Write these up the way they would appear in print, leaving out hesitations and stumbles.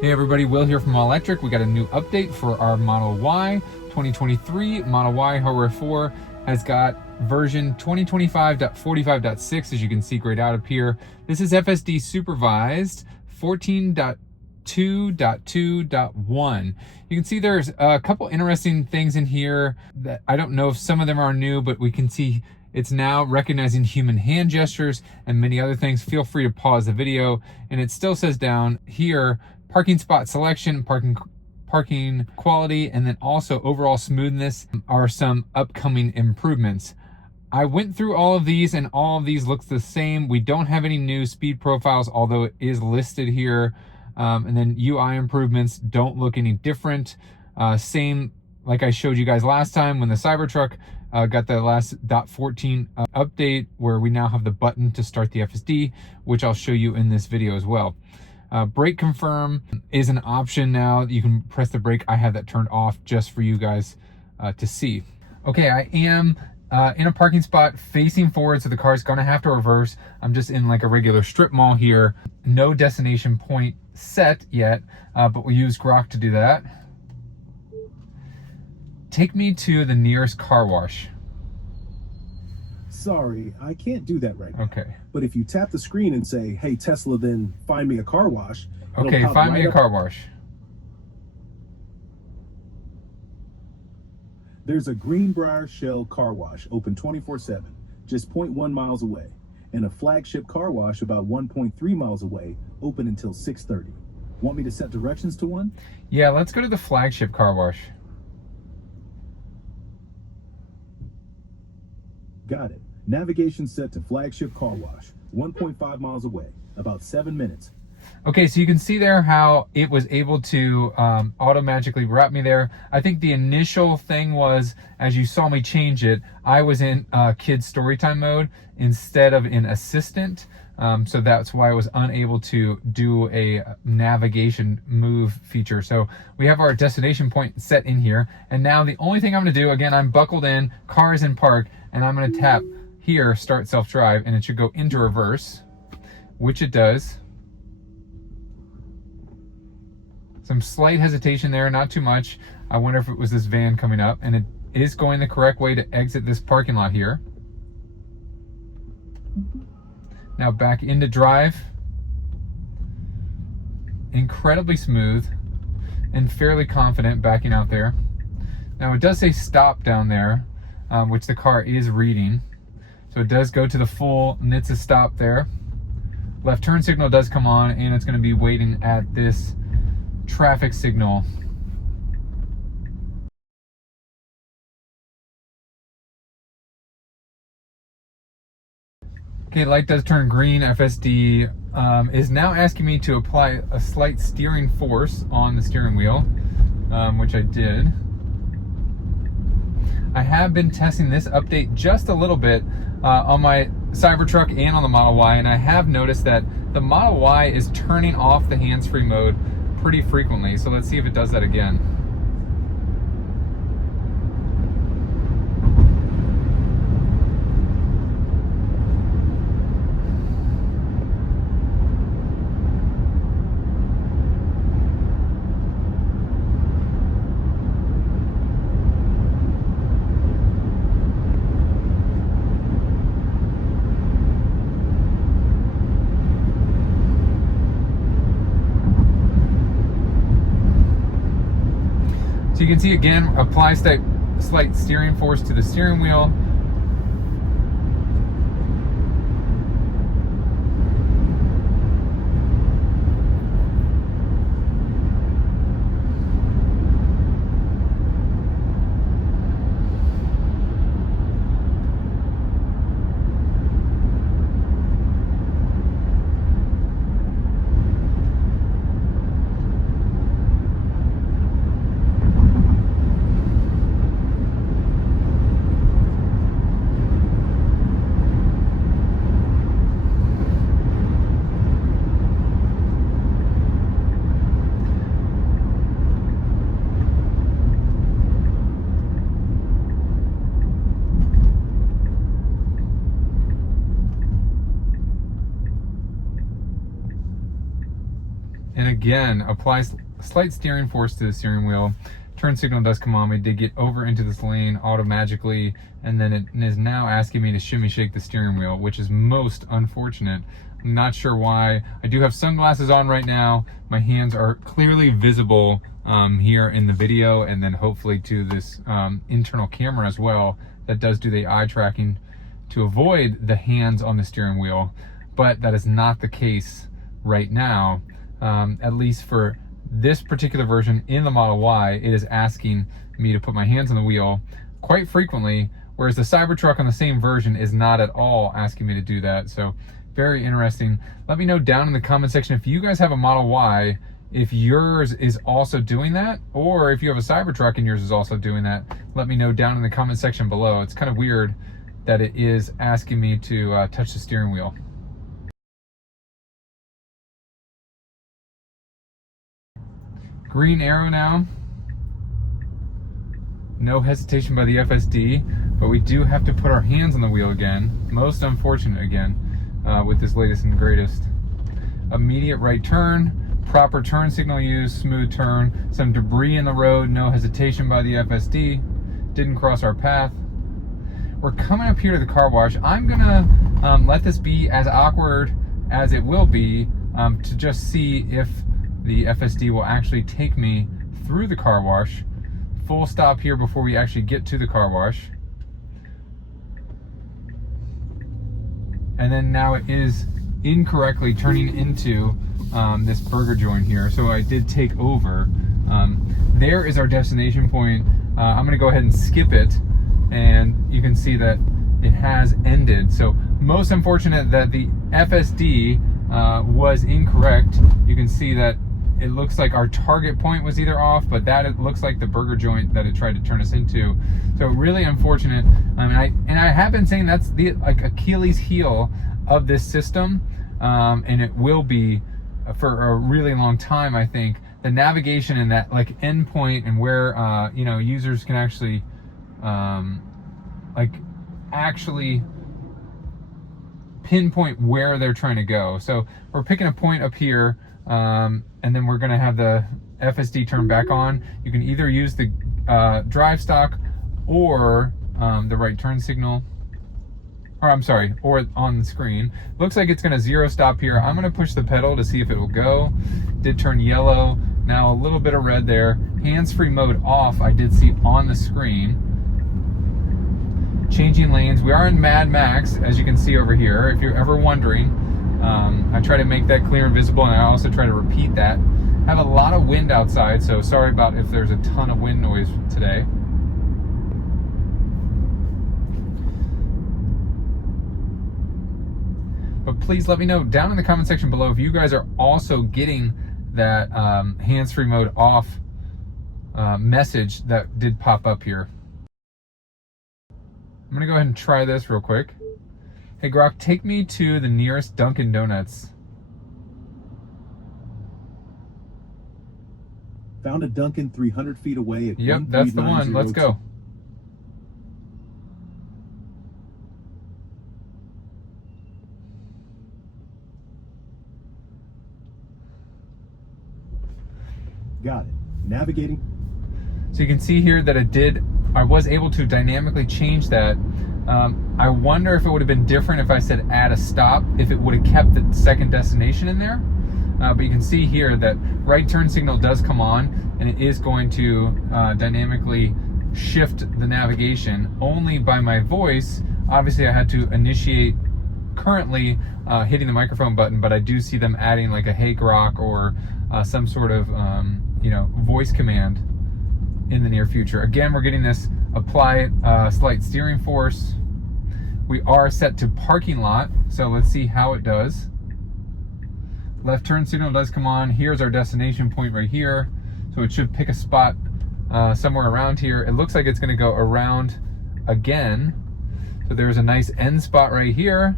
Hey everybody, Will here from All Electric. We got a new update for our Model Y 2023. Model Y Hardware 4 has got version 2025.45.6, as you can see grayed out up here. This is FSD supervised 14.2.2.1. You can see there's a couple interesting things in here that I don't know if some of them are new, but we can see it's now recognizing human hand gestures and many other things. Feel free to pause the video, and it still says down here, parking spot selection, parking quality, and then also overall smoothness are some upcoming improvements. I went through all of these and all of these looks the same. We don't have any new speed profiles, although it is listed here. And then UI improvements don't look any different. Same like I showed you guys last time when the Cybertruck got the last .14 update, where we now have the button to start the FSD, which I'll show you in this video as well. Brake confirm is an option now. You can press the brake. I have that turned off just for you guys to see. Okay, I am in a parking spot facing forward, so the car's gonna have to reverse. I'm just in like a regular strip mall here. No destination point set yet, but we'll use Grok to do that. Take me to the nearest car wash. Sorry, I can't do that right now. Okay. But if you tap the screen and say, hey, Tesla, then find me a car wash. Okay, find me a car wash. There's a Greenbrier Shell car wash open 24/7, just 0.1 miles away, and a flagship car wash about 1.3 miles away, open until 6:30. Want me to set directions to one? Yeah, let's go to the flagship car wash. Got it. Navigation set to flagship car wash, 1.5 miles away, about 7 minutes. Okay, so you can see there how it was able to automatically route me there. I think the initial thing was, as you saw me change it, I was in kid storytime mode instead of in assistant. So that's why I was unable to do a navigation move feature. So we have our destination point set in here. And now the only thing I'm gonna do, again, I'm buckled in, car is in park, and I'm gonna tap here, start self-drive, and it should go into reverse, which it does. Some slight hesitation there, not too much. I wonder if it was this van coming up, and it is going the correct way to exit this parking lot here. Now back into drive. Incredibly smooth and fairly confident backing out there. Now it does say stop down there, which the car is reading. So it does go to the full NHTSA stop there. Left turn signal does come on, and it's going to be waiting at this traffic signal. Okay, light does turn green. FSD is now asking me to apply a slight steering force on the steering wheel, which I did. I have been testing this update just a little bit on my Cybertruck and on the Model Y, and I have noticed that the Model Y is turning off the hands-free mode pretty frequently. So let's see if it does that again. So you can see again, apply slight steering force to the steering wheel. again, applies slight steering force to the steering wheel. Turn signal does come on. We did get over into this lane automatically, and then it is now asking me to shimmy shake the steering wheel, which is most unfortunate. I'm not sure why. I do have sunglasses on right now. My hands are clearly visible here in the video, and then hopefully to this internal camera as well that does do the eye tracking to avoid the hands on the steering wheel. But that is not the case right now, at least for this particular version in the Model Y. It is asking me to put my hands on the wheel quite frequently, whereas the Cybertruck on the same version is not at all asking me to do that. So very interesting. Let me know down in the comment section if you guys have a Model Y, if yours is also doing that, or if you have a Cybertruck and yours is also doing that. Let me know down in the comment section below. It's kind of weird that it is asking me to touch the steering wheel. Green arrow now. No hesitation by the FSD, but we do have to put our hands on the wheel again. Most unfortunate again with this latest and greatest. Immediate right turn, proper turn signal used, smooth turn, some debris in the road, no hesitation by the FSD, didn't cross our path. We're coming up here to the car wash. I'm gonna let this be as awkward as it will be to just see if the FSD will actually take me through the car wash. Full stop here before we actually get to the car wash. And then now it is incorrectly turning into this burger joint here. So I did take over. There is our destination point. I'm gonna go ahead and skip it, and you can see that it has ended. So most unfortunate that the FSD was incorrect. You can see that it looks like our target point was either off, but that it looks like the burger joint that it tried to turn us into. So really unfortunate. And I have been saying that's the Achilles heel of this system, and it will be for a really long time. I think the navigation and that endpoint and where users can actually actually pinpoint where they're trying to go. So we're picking a point up here. And then we're going to have the FSD turn back on. You can either use the drive stock or the right turn signal, or I'm sorry, or on the screen. Looks like it's going to zero stop here. I'm going to push the pedal to see if it will go. Did turn yellow. Now a little bit of red there. Hands-free mode off, I did see on the screen. Changing lanes. We are in Mad Max, as you can see over here, if you're ever wondering. I try to make that clear and visible, and I also try to repeat that. I have a lot of wind outside, so sorry about if there's a ton of wind noise today. But please let me know down in the comment section below if you guys are also getting that hands-free mode off message that did pop up here. I'm gonna go ahead and try this real quick. Hey Grok, take me to the nearest Dunkin' Donuts. Found a Dunkin' 300 feet away at Yep, that's the one. Let's go. Got it. Navigating. So you can see here that I was able to dynamically change that. I wonder if it would have been different if I said add a stop, if it would have kept the second destination in there. But you can see here that right turn signal does come on, and it is going to dynamically shift the navigation only by my voice. Obviously I had to initiate currently hitting the microphone button, but I do see them adding like a hey Grok or some sort of voice command in the near future. Again, we're getting this apply slight steering force. We are set to parking lot, so let's see how it does. Left turn signal does come on. Here's our destination point right here, so it should pick a spot somewhere around here. It looks like it's going to go around again, so there's a nice end spot right here.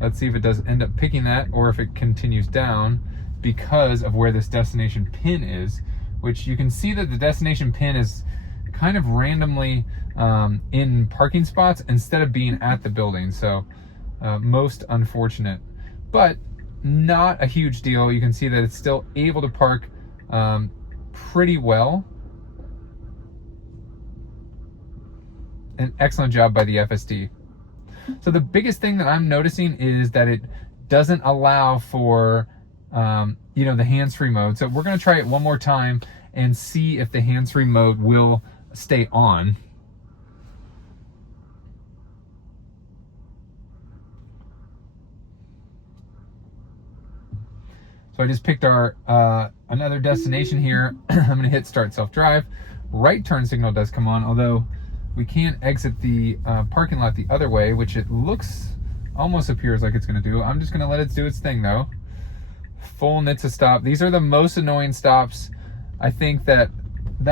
Let's see if it does end up picking that, or if it continues down because of where this destination pin is, which you can see that the destination pin is kind of randomly in parking spots instead of being at the building. So most unfortunate, but not a huge deal. You can see that it's still able to park pretty well. An excellent job by the FSD. So the biggest thing that I'm noticing is that it doesn't allow for, you know, the hands-free mode. So we're going to try it one more time and see if the hands-free mode will stay on. So I just picked our another destination here. I'm going to hit start self-drive. Right turn signal does come on, although we can't exit the parking lot the other way, which it almost appears like it's going to do. I'm just going to let it do its thing though. Full NHTSA stop. These are the most annoying stops. I think that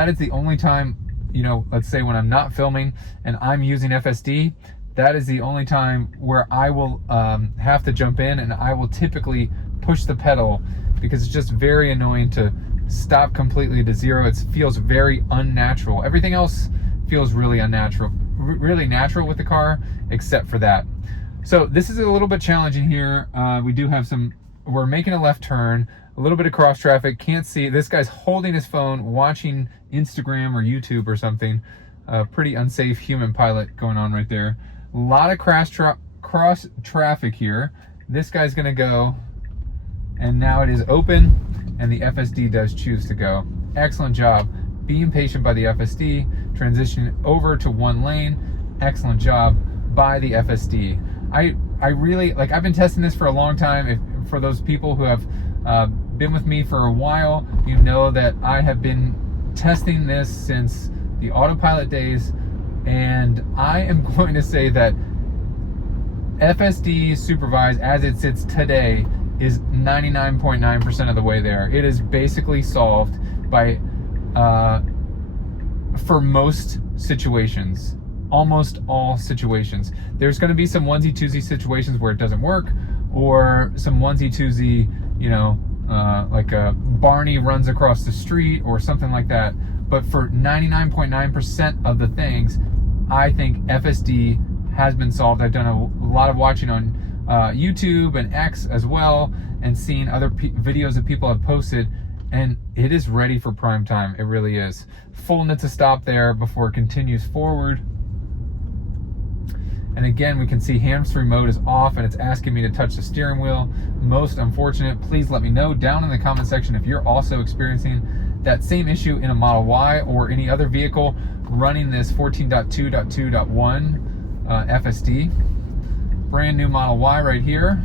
is the only time, you know, let's say when I'm not filming and I'm using FSD, that is the only time where I will have to jump in, and I will typically push the pedal because it's just very annoying to stop completely to zero. It feels very unnatural. Everything else feels really unnatural, really natural with the car, except for that. So this is a little bit challenging here. We do have we're making a left turn, a little bit of cross traffic, can't see. This guy's holding his phone, watching Instagram or YouTube or something. Pretty unsafe human pilot going on right there. A lot of cross traffic here. This guy's gonna go, and now it is open, and the FSD does choose to go. Excellent job being patient by the FSD, transitioning over to one lane. Excellent job by the FSD. I really, like, I've been testing this for a long time. For those people who have been with me for a while, you know that I have been testing this since the autopilot days, and I am going to say that FSD supervised as it sits today is 99.9% of the way there. It is basically solved by for most situations, almost all situations. There's going to be some onesie twosie situations where it doesn't work, or some onesie twosie, you know, like a Barney runs across the street or something like that. But for 99.9% of the things, I think FSD has been solved. I've done a lot of watching on YouTube and X as well, and seeing other videos that people have posted, and it is ready for prime time. It really is. Full NHTSA stop there before it continues forward. And again, we can see hands-free mode is off, and it's asking me to touch the steering wheel. Most unfortunate. Please let me know down in the comment section if you're also experiencing that same issue in a Model Y or any other vehicle running this 14.2.2.1 FSD. Brand new Model Y right here.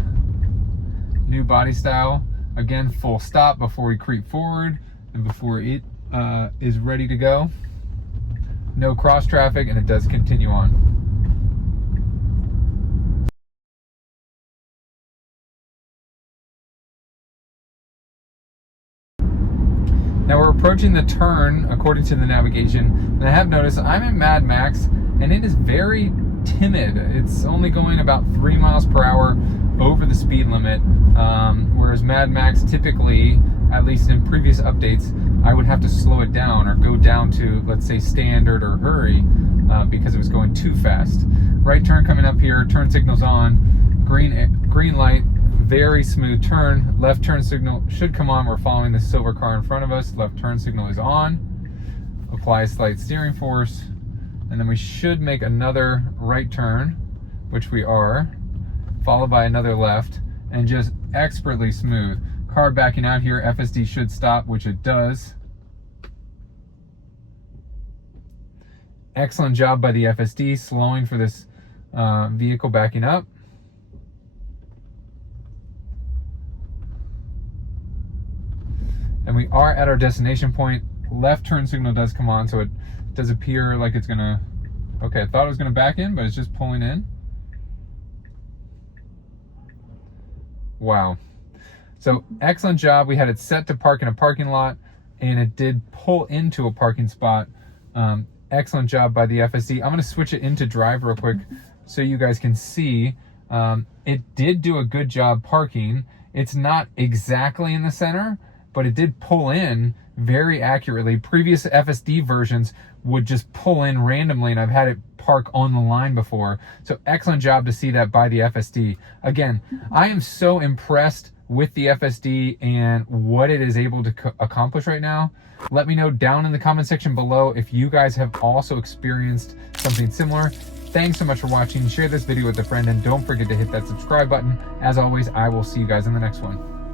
New body style. Again, full stop before we creep forward and before it is ready to go. No cross traffic, and it does continue on. Now we're approaching the turn according to the navigation, and I have noticed I'm in Mad Max, and it is very timid. It's only going about 3 miles per hour over the speed limit, whereas Mad Max typically, at least in previous updates, I would have to slow it down or go down to, let's say, standard or hurry because it was going too fast. Right turn coming up here, turn signal's on, green light, very smooth turn. Left turn signal should come on. We're following the silver car in front of us. Left turn signal is on. Apply slight steering force, and then we should make another right turn, which we are, followed by another left, and just expertly smooth. Car backing out here, FSD should stop, which it does. Excellent job by the FSD slowing for this vehicle backing up. And we are at our destination point. Left turn signal does come on, so it does appear like it's gonna, okay, I thought it was gonna back in, but it's just pulling in. Wow. So excellent job. We had it set to park in a parking lot, and it did pull into a parking spot. Excellent job by the FSD. I'm gonna switch it into drive real quick so you guys can see. It did do a good job parking. It's not exactly in the center, but it did pull in very accurately. Previous FSD versions would just pull in randomly, and I've had it park on the line before. So excellent job to see that by the FSD. Again, I am so impressed with the FSD and what it is able to accomplish right now. Let me know down in the comment section below if you guys have also experienced something similar. Thanks so much for watching. Share this video with a friend and don't forget to hit that subscribe button. As always, I will see you guys in the next one.